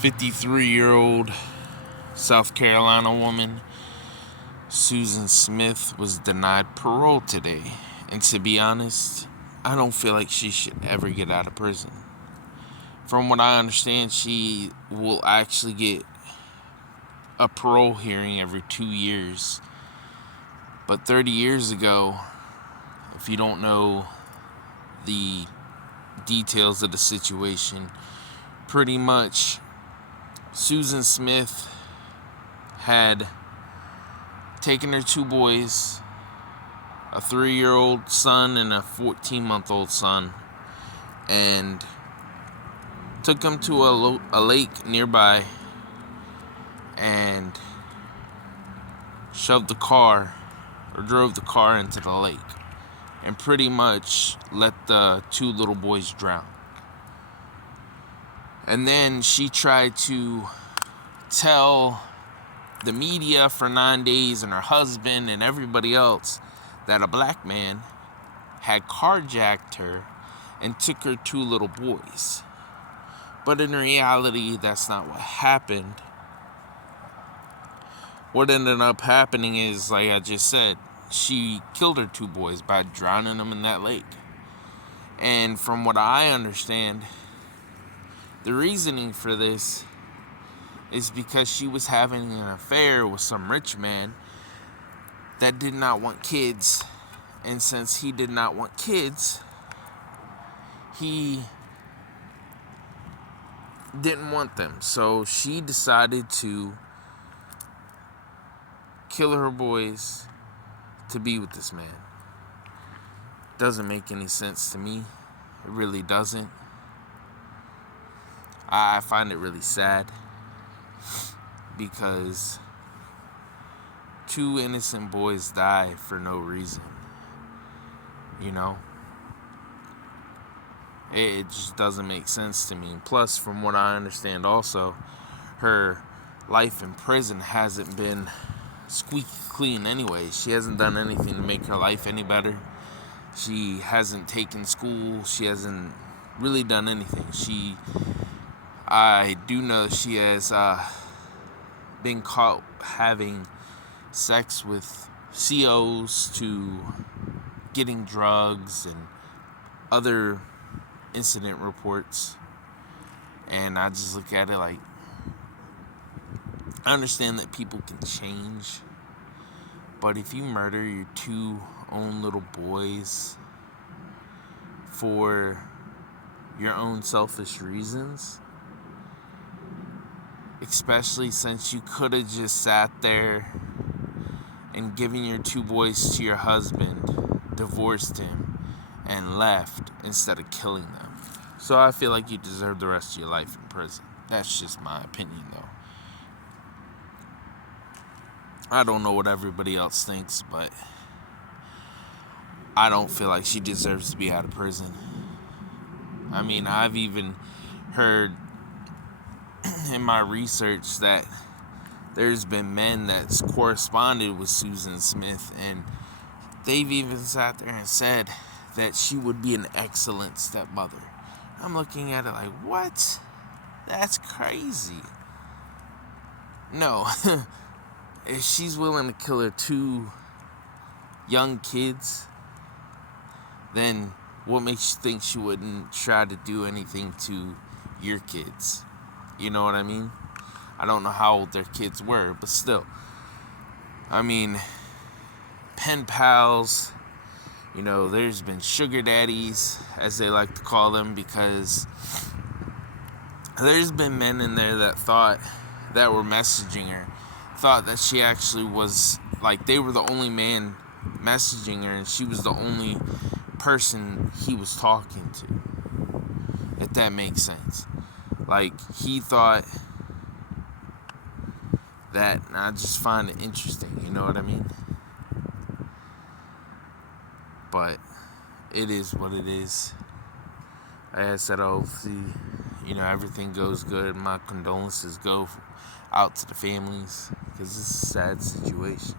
53-year-old South Carolina woman, Susan Smith, was denied parole today. And to be honest, I don't feel like she should ever get out of prison. From what I understand, she will actually get a parole hearing every 2 years. But 30 years ago, if you don't know the details of the situation, pretty much Susan Smith had taken her 2 boys, a 3-year-old son and a 14-month-old son, and took them to a lake nearby and drove the car into the lake and pretty much let the 2 little boys drown. And then she tried to tell the media for 9 days and her husband and everybody else that a black man had carjacked her and took her 2 little boys. But in reality, that's not what happened. What ended up happening is, like I just said, she killed her 2 boys by drowning them in that lake. And from what I understand, the reasoning for this is because she was having an affair with some rich man that did not want kids. And since he did not want kids, he didn't want them. So she decided to kill her boys to be with this man. Doesn't make any sense to me. It really doesn't. I find it really sad because 2 innocent boys die for no reason. You know? It just doesn't make sense to me. Plus, from what I understand also, her life in prison hasn't been squeaky clean anyway. She hasn't done anything to make her life any better. She hasn't taken school. She hasn't really done anything. I do know she has been caught having sex with COs, to getting drugs and other incident reports. And I just look at it like, I understand that people can change, but if you murder your 2 own little boys for your own selfish reasons, especially since you could have just sat there and given your 2 boys to your husband, divorced him, and left instead of killing them. So I feel like you deserve the rest of your life in prison. That's just my opinion, though. I don't know what everybody else thinks, but I don't feel like she deserves to be out of prison. I mean, I've even heard in my research that there's been men that's corresponded with Susan Smith, and they've even sat there and said that she would be an excellent stepmother. I'm looking at it like, what? That's crazy. No. If she's willing to kill her 2 young kids, then what makes you think she wouldn't try to do anything to your kids? You know what I mean? I don't know how old their kids were, but still. I mean, pen pals, there's been sugar daddies, as they like to call them, because there's been men in there that were messaging her, thought that she actually was, like, they were the only man messaging her and she was the only person he was talking to, if that makes sense. Like, he thought that, and I just find it interesting, you know what I mean? But it is what it is. Like I said, hopefully, everything goes good. My condolences go out to the families, because it's a sad situation.